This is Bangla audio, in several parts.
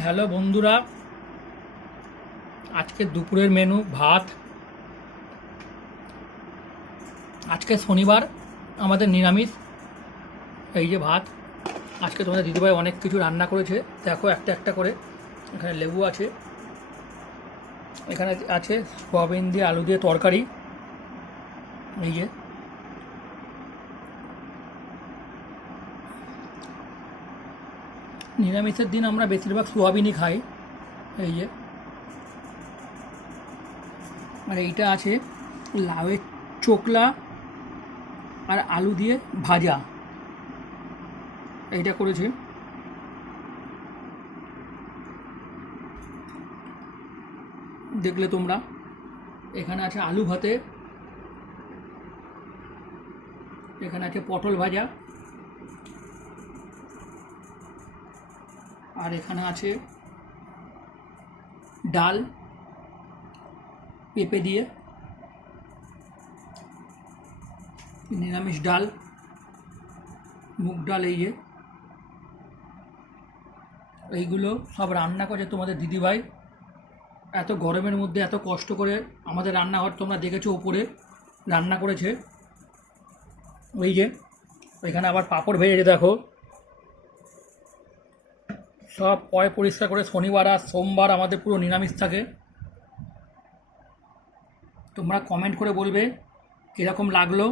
হ্যালো বন্ধুরা, আজকে দুপুরের মেনু ভাত। আজকে শনিবার, আমাদের নিরামিষ। এই যে ভাত। আজকে তোমাদের দিদিভাই অনেক কিছু রান্না করেছে, দেখো একটা একটা করে। এখানে লেবু আছে, এখানে আছে সয়াবিন দিয়ে আলু দিয়ে তরকারি। এই যে নিরামিষের দিন আমরা বেশিরভাগ সোয়াবিনই খাই। এই যে, আর এইটা আছে লাউয়ের চোকলা আর আলু দিয়ে ভাজা। এইটা করেছে। দেখলে তোমরা, এখানে আছে আলু ভাতে, এখানে আছে পটল ভাজা, আর এখানে আছে ডাল পেঁপে দিয়ে, নিরামিষ ডাল, মুগ ডাল। এই যে এইগুলো সব রান্না করেছে তোমাদের দিদিভাই। এত গরমের মধ্যে এত কষ্ট করে আমাদের রান্নাঘর তোমরা দেখেছো, উপরে রান্না করেছে। ওই যে ওইখানে আবার পাঁপড় ভেজেছে, দেখো। সব পয় পরিষ্কার করে শনিবার আর সোমবার আমাদের পুরো নিরামিষ থাকে। তোমরা কমেন্ট করে বলবে কীরকম লাগলো,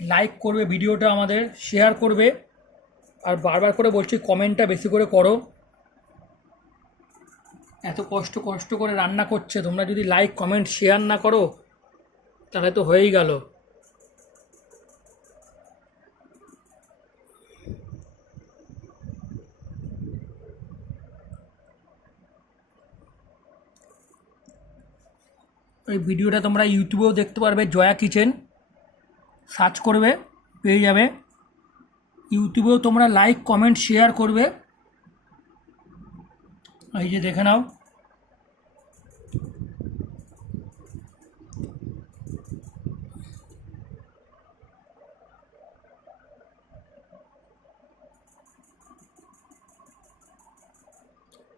লাইক করবে ভিডিওটা, আমাদের শেয়ার করবে। আর বারবার করে বলছি, কমেন্টটা বেশি করে করো। এত কষ্ট কষ্ট করে রান্না করছে, তোমরা যদি লাইক কমেন্ট শেয়ার না করো তাহলে তো হয়েই গেল। এই ভিডিওটা তোমরা ইউটিউবেও দেখতে পারবে, জয়া কিচেন সার্চ করবে, পেয়ে যাবে। ইউটিউবেও তোমরা লাইক কমেন্ট শেয়ার করবে। এই যে দেখে নাও।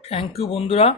থ্যাংক ইউ বন্ধুরা।